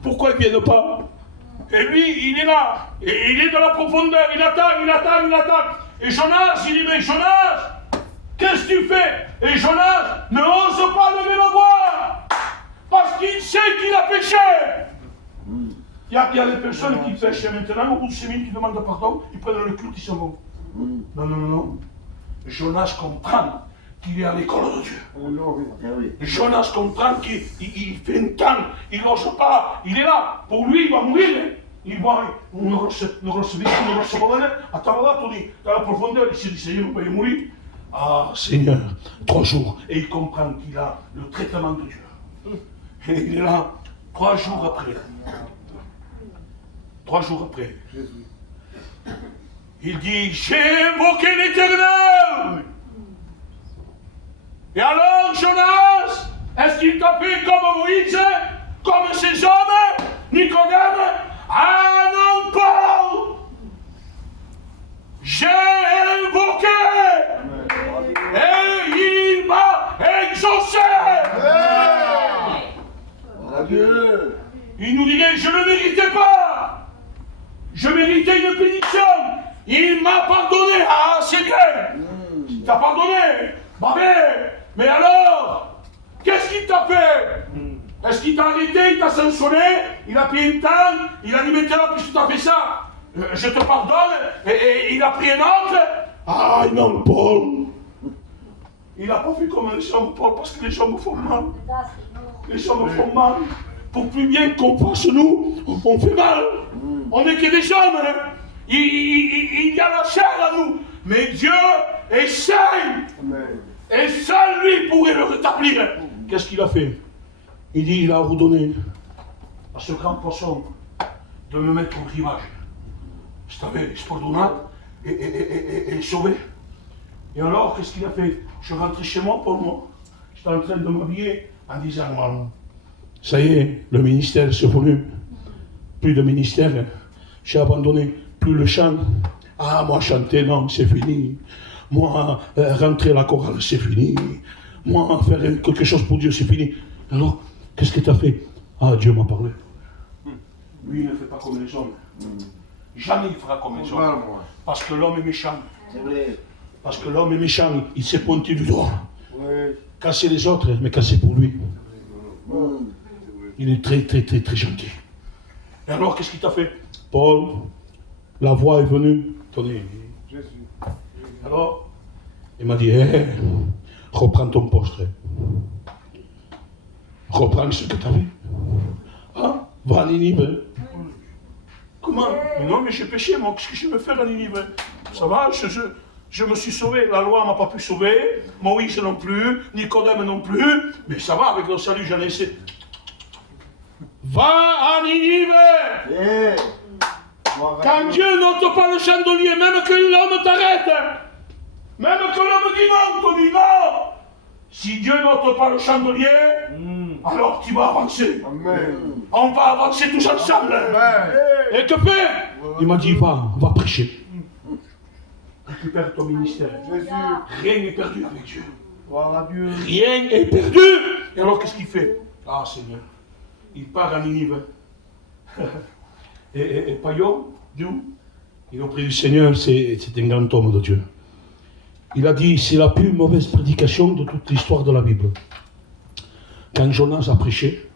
Pourquoi ils ne viennent pas? Et lui, il est là, et il est dans la profondeur, il attend. Et Jonas, il dit, mais Jonas, qu'est-ce que tu fais? Et Jonas ne ose pas lever la voix, parce qu'il sait qu'il a péché. Il y a des personnes qui pêchent maintenant, au bout de 5 minutes, qui demandent pardon, ils prennent le culte, ils s'en vont. Non. Jonas comprend qu'il est à l'école de Dieu. Jonas comprend qu'il fait un temps, il n'ose pas, il est là. Pour lui, il va mourir. Il voit une grosse baleine. Attends là, Tony, dans la profondeur, il s'est dit, Seigneur, il va mourir. Ah, Seigneur, 3 jours. Et il comprend qu'il a le traitement de Dieu. Et il est là, 3 jours après. 3 jours après. Il dit, j'ai invoqué l'Éternel. Et alors, Jonas, est-ce qu'il t'a fait comme Moïse, comme ces hommes, Nicodème? Ah non, Paul! J'ai invoqué! Et il m'a exaucé! Il nous disait, je ne méritais pas! Je méritais une bénédiction! Il m'a pardonné! Ah, c'est bien! Il t'a pardonné! Bah mais alors, qu'est-ce qu'il t'a fait? Est-ce qu'il t'a arrêté, il t'a sanctionné, il a pris une temps, il a dit maintenant, puisque tu as fait ça, je te pardonne, et il a pris un autre? Ah non, Paul! Il n'a pas fait comme les hommes, Paul, parce que les hommes font mal. Les hommes font mal. Pour plus bien qu'on fasse nous, on fait mal. On n'est que des hommes, hein. Il y a la chair à nous, mais Dieu est saint. Et seul lui pourrait le rétablir. Qu'est-ce qu'il a fait? Il dit, il a ordonné à ce grand poisson de me mettre au rivage. Stave spordonat et sauvé. Et alors, qu'est-ce qu'il a fait? Je rentrais chez moi pour moi. J'étais en train de m'habiller en disant, ça y est, le ministère c'est venu. Plus de ministère, j'ai abandonné. Plus le chant. Ah, moi chanter, non, c'est fini. Moi, rentrer à la chorale, c'est fini. Moi, faire quelque chose pour Dieu, c'est fini. Alors, qu'est-ce que tu as fait? Ah, Dieu m'a parlé. Lui, il ne fait pas comme les hommes. Jamais il fera comme les hommes. Parce que l'homme est méchant. C'est vrai. Parce que l'homme est méchant, il s'est pointé du doigt. Quand c'est les autres, mais quand c'est pour lui. Il est très, très, très, très gentil. Et alors, qu'est-ce qu'il t'a fait? Paul, la voix est venue. Tenez. Alors, il m'a dit, reprends ton poste. Reprends ce que tu avais. Ah, va à Ninive. Comment? Non, mais j'ai péché, moi, qu'est-ce que je vais faire à Ninive? Ça va, je me suis sauvé, la loi ne m'a pas pu sauver, Moïse non plus, Nicodème non plus, mais ça va, avec le salut, j'en ai essayé. Va à Ninive! Quand Dieu n'ôte pas le chandelier, même que l'homme t'arrête, même que l'homme dit non, te dit non, si Dieu n'ôte pas le chandelier, alors tu vas avancer. Amen. On va avancer tous ensemble. Amen. Et que faire? Il m'a dit, va prêcher. Récupère ton ministère. Jésus. Rien n'est perdu avec Dieu. Rien est perdu. Et alors qu'est-ce qu'il fait? Ah Seigneur, il part à Ninive. Et Payon, d'où? Il a pris du Seigneur, c'est un grand homme de Dieu. Il a dit, c'est la plus mauvaise prédication de toute l'histoire de la Bible. Quand Jonas a prêché,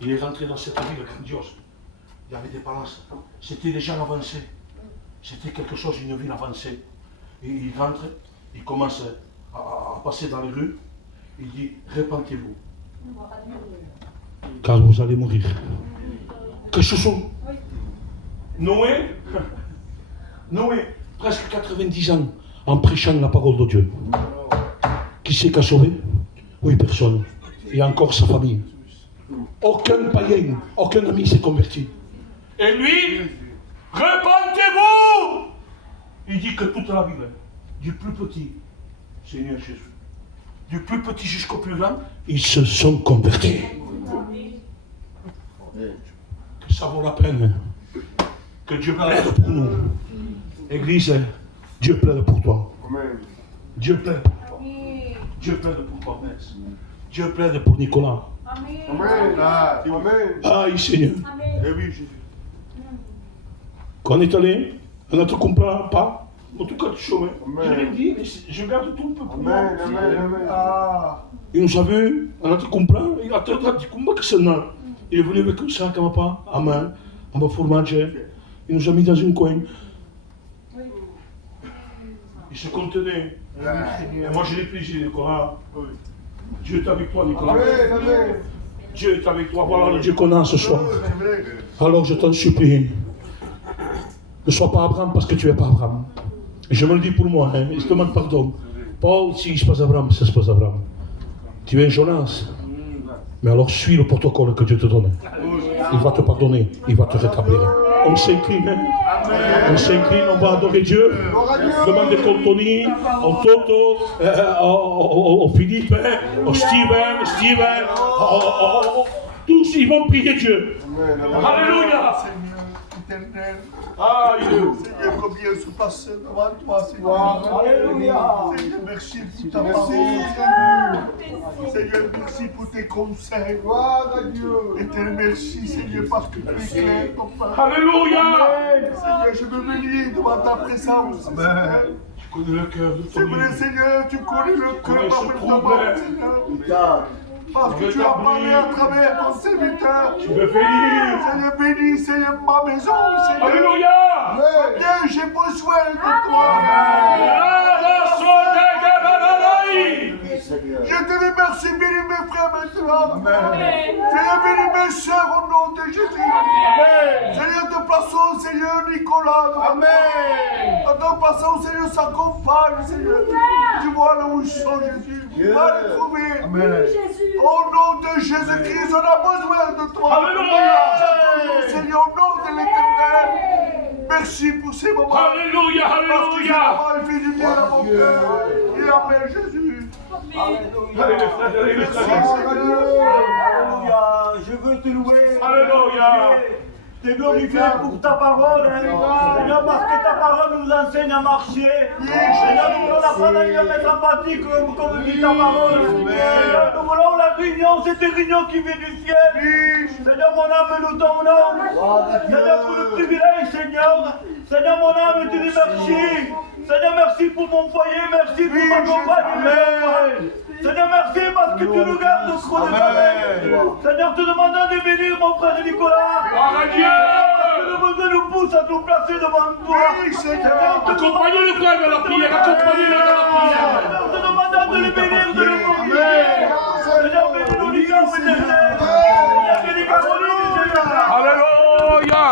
il est rentré dans cette ville grandiose. Il y avait des palaces. C'était déjà avancé. C'était quelque chose, une ville avancée. Et il rentre, il commence à passer dans les rues. Il dit, répentez-vous. Car vous allez mourir. Que ce sont Noé, presque 90 ans, en prêchant la parole de Dieu. Qui c'est qui a sauvé? Oui, personne. Et encore sa famille. Aucun païen, aucun ami s'est converti. Et lui, répentez-vous! Il dit que toute la ville, du plus petit, Seigneur Jésus, du plus petit jusqu'au plus grand, ils se sont convertis. Que ça vaut la peine. Que Dieu plaide pour nous. Église, Dieu plaide pour toi. Dieu plaide pour toi. Dieu plaide pour toi, Messe. Dieu plaide pour Nicolas. Aïe, Seigneur. Quand on est allé, on ne te comprend pas. En tout cas, tu chômes. Je l'ai dit, mais je garde tout le peu pour moi. Il nous a vu, on a te comprend. Il a dit, comment que c'est là? Il est venu avec un sac à ma part, à main, à ma fromage. Il nous a mis dans un coin. Il se contenait. Et moi, je l'ai pris, Nicolas. Dieu est avec toi, Nicolas. Dieu est avec toi. Voilà le Dieu qu'on a ce soir. Alors, je t'en supplie. Ne sois pas Abraham parce que tu n'es pas Abraham. Et je me le dis pour moi, hein, je te demande pardon. Paul, si je ne suis pas Abraham, c'est pas Abraham. Tu es Jonas. Mais alors suis le protocole que Dieu te donne. Il va te pardonner, il va te rétablir. On s'incline, hein? On s'incline, on va adorer Dieu. Demandez au Tony, au Toto, au Philippe, au Steven, tous ils vont prier Dieu. Alléluia. Seigneur, combien se passe devant toi, Seigneur. Alléluia. Seigneur, merci pour ta parole. Seigneur, merci pour tes conseils. Éternel, merci, Seigneur, parce que tu es clair, ton Père. Alléluia. Seigneur, je veux venir devant ta présence. Amen. Tu connais le cœur de ton C'est vrai, Seigneur, tu connais le cœur de ta parole, Seigneur. Parce que tu as parlé à travers ton serviteur. Tu veux bénir. Seigneur, bénis, Seigneur, ma maison, Seigneur. Alléluia. Bien, j'ai besoin de toi. Je te remercie, bénis mes frères maintenant. Seigneur, bénis mes soeurs au nom de Jésus. Seigneur, te plaçons, Seigneur, Nicolas. Amen. Te plaçons, Seigneur, sa compagne, Seigneur. Tu vois là où ils sont, Jésus. Va les trouver. Amen. Au nom de Jésus-Christ, on a besoin de toi. Alléluia. Seigneur, au nom de l'Éternel. Merci pour ces moments. Alléluia, alléluia. Parce que ce moment, il fait du bien à mon cœur. Et Amen, Jésus. Alléluia. Alléluia. Je veux te louer. Alléluia. Te glorifier pour ta parole. Seigneur, parce que ta parole nous enseigne à marcher. Seigneur, nous voulons apprendre à mettre en pratique comme dit ta parole. Seigneur, nous voulons la réunion, cette réunion qui vient du ciel. Seigneur, mon âme nous t'honore. Seigneur, pour le privilège, Seigneur. Seigneur, mon âme, te dis merci. Seigneur, merci pour mon foyer, merci pour ma compagne. Seigneur, merci parce que tu nous gardes au creux de ta main. Seigneur, te demandant de bénir mon frère Nicolas. Gloire à Dieu. Parce que le nous pousse à nous placer devant toi. Seigneur, Accompagnez le frère de la prière, accompagnez-le dans la prière. Seigneur, te demandant de le bénir, de le bénir. Seigneur, bénis nos liens, éternel. Seigneur, bénis Caroline, Seigneur. Alléluia.